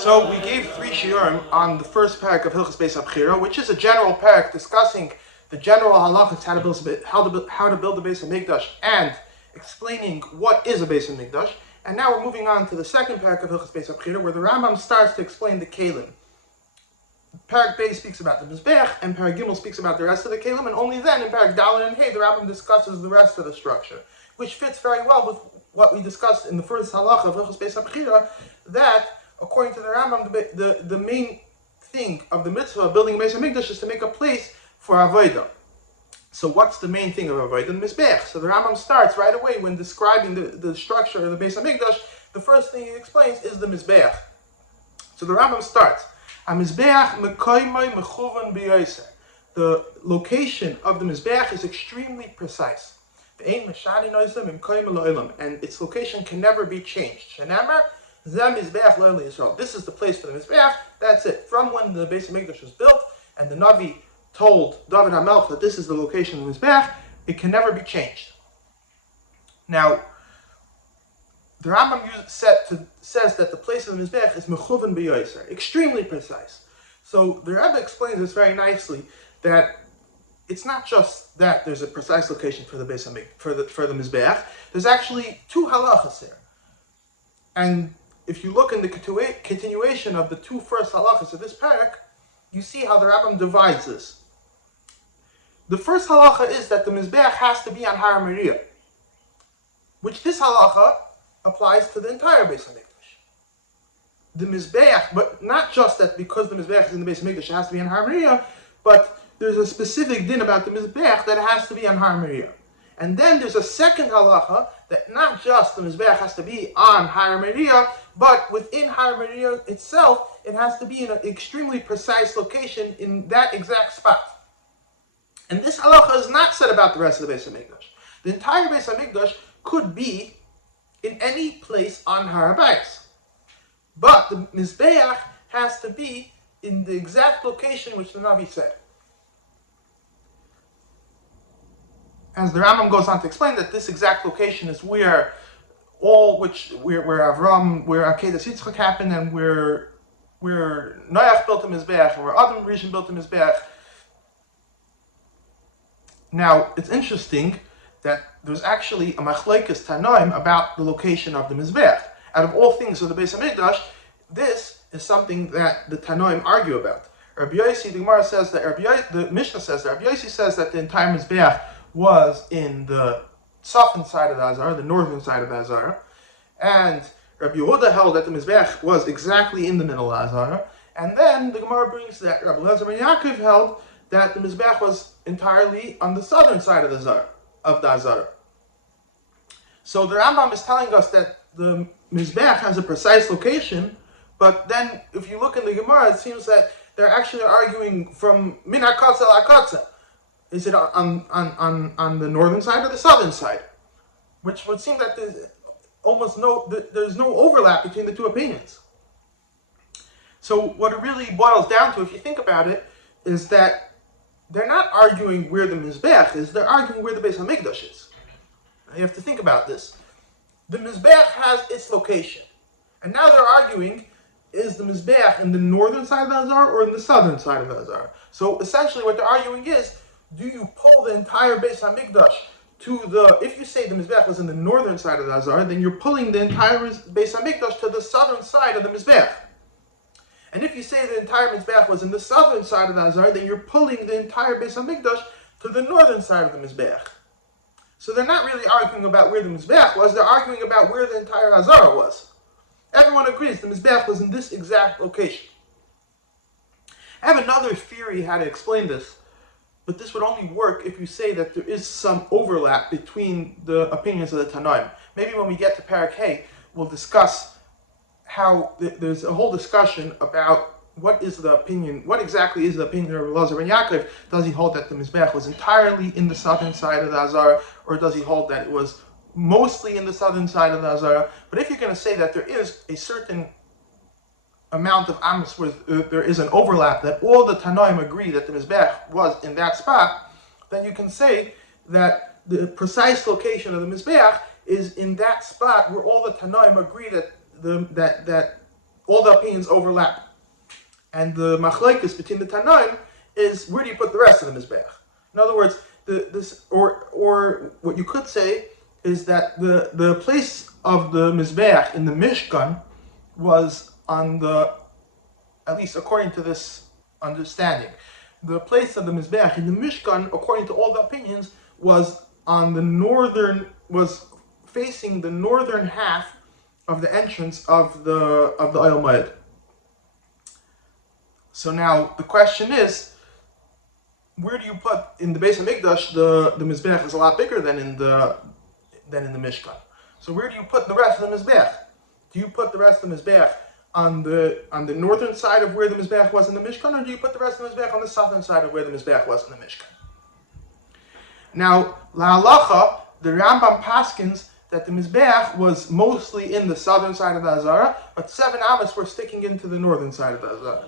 So we gave 3 shiurim on the first Perek of Hilchos Beis Habechirah, which is a general Perek discussing the general halachas, how to build the Beis Hamikdash, and explaining what is a Beis Hamikdash. And now we're moving on to the second Perek of Hilchos Beis Habechirah, where the Rambam starts to explain the kelim. Perek Beis speaks about the Mizbeach, and Perek Gimel speaks about the rest of the kelim, and only then in Perek Daled and Hey the Rambam discusses the rest of the structure, which fits very well with what we discussed in the first halacha of Hilchos Beis Habechirah, that according to the Rambam, the main thing of the mitzvah of building a Beis Hamikdash is to make a place for avodah. So what's the main thing of avodah? The Mizbeach. So the Rambam starts right away when describing the structure of the Beis Hamikdash. The first thing he explains is the Mizbeach. So the Rambam starts, HaMizbeach mekoymai mechuvan b'yoser. The location of the Mizbeach is extremely precise. And its location can never be changed. This is the place for the Mizbeach. That's it. From when the Beis Hamikdash was built, and the Navi told David HaMelech that this is the location of the Mizbeach, it can never be changed. Now, the Rambam says that the place of the Mizbeach is mechuvan b'yoser, extremely precise. So the Rebbe explains this very nicely, that it's not just that there's a precise location for the Beis Hamikdash, for the Mizbeach. There's actually 2 halachas here. And if you look in the continuation of the 2 first halachas of this Perek, you see how the Rambam divides this. The first halacha is that the Mizbeach has to be on Har Moriah, which this halacha applies to the entire Beis Hamikdash. The Mizbeach, but not just that because the Mizbeach is in the Beis Hamikdash, it has to be on Har Moriah, but there's a specific din about the Mizbeach that it has to be on Har Moriah. And then there's a second halacha that not just the Mizbeach has to be on Har Moriah, but within Har Moriah itself, it has to be in an extremely precise location in that exact spot. And this halacha is not said about the rest of the Beis Hamikdash. The entire Beis Hamikdash could be in any place on Har Habayis, but the Mizbeach has to be in the exact location which the Navi said. As the Rambam goes on to explain that this exact location is where Avram, where Akedas Yitzchak happened, and where Noach built a Mizbeach, and where Adam Rishon built a Mizbeach. Now, it's interesting that there's actually a machlekes Tanoim about the location of the Mizbeach. Out of all things of the Beis Hamikdash, this is something that the Tanoim argue about. Rabbi Yossi, the Gemara says that the Mishnah says that Rabbi Yossi says that the entire Mizbeach was in the southern side of the Azara, the northern side of the Azara, and Rabbi Yehuda held that the Mizbeach was exactly in the middle of the Azara, and then the Gemara brings that Rabbi Elazar ben Yaakov held that the Mizbeach was entirely on the southern side of the Azara. So the Rambam is telling us that the Mizbeach has a precise location, but then if you look in the Gemara, it seems that they're actually arguing from min hakatza la hakatza. Is it on the northern side or the southern side? Which would seem that there's no overlap between the 2 opinions. So what it really boils down to, if you think about it, is that they're not arguing where the Mizbeach is, they're arguing where the Beis Hamikdash is. You have to think about this. The Mizbeach has its location. And now they're arguing, is the Mizbeach in the northern side of the Azar or in the southern side of the Azar? So essentially what they're arguing is, do you pull the entire Beis Hamikdash if you say the Mizbeach was in the northern side of the Azar, then you're pulling the entire Beis Hamikdash to the southern side of the Mizbeach. And if you say the entire Mizbeach was in the southern side of the Azar, then you're pulling the entire Beis Hamikdash to the northern side of the Mizbeach. So they're not really arguing about where the Mizbeach was, they're arguing about where the entire Azar was. Everyone agrees the Mizbeach was in this exact location. I have another theory how to explain this, but this would only work if you say that there is some overlap between the opinions of the Tanoim. Maybe when we get to Perek Hey, we'll discuss how there's a whole discussion about what exactly is the opinion of Elazar ben Yaakov. Does he hold that the Mizbeach was entirely in the southern side of the Azara, or does he hold that it was mostly in the southern side of the Azara? But if you're going to say that there is a certain amount of amos where there is an overlap, that all the Tanoim agree that the Mizbeach was in that spot, then you can say that the precise location of the Mizbeach is in that spot where all the Tanoim agree that all the opinions overlap. And the machlekes between the Tanaim is, where do you put the rest of the Mizbeach? In other words, or what you could say is that the place of the Mizbeach in the Mishkan was on the, at least according to this understanding, the place of the Mizbeach in the Mishkan, according to all the opinions, was facing the northern half of the entrance of the Oyel Moed. So now the question is, where do you put, in the Beis Hamikdash, the Mizbeach is a lot bigger than in the Mishkan. So where do you put the rest of the Mizbeach? Do you put the rest of the Mizbeach on the northern side of where the Mizbeach was in the Mishkan, or do you put the rest of the Mizbeach on the southern side of where the Mizbeach was in the Mishkan? Now, la'alacha, the Rambam paskins that the Mizbeach was mostly in the southern side of the Azara, but 7 Amos were sticking into the northern side of the Azara.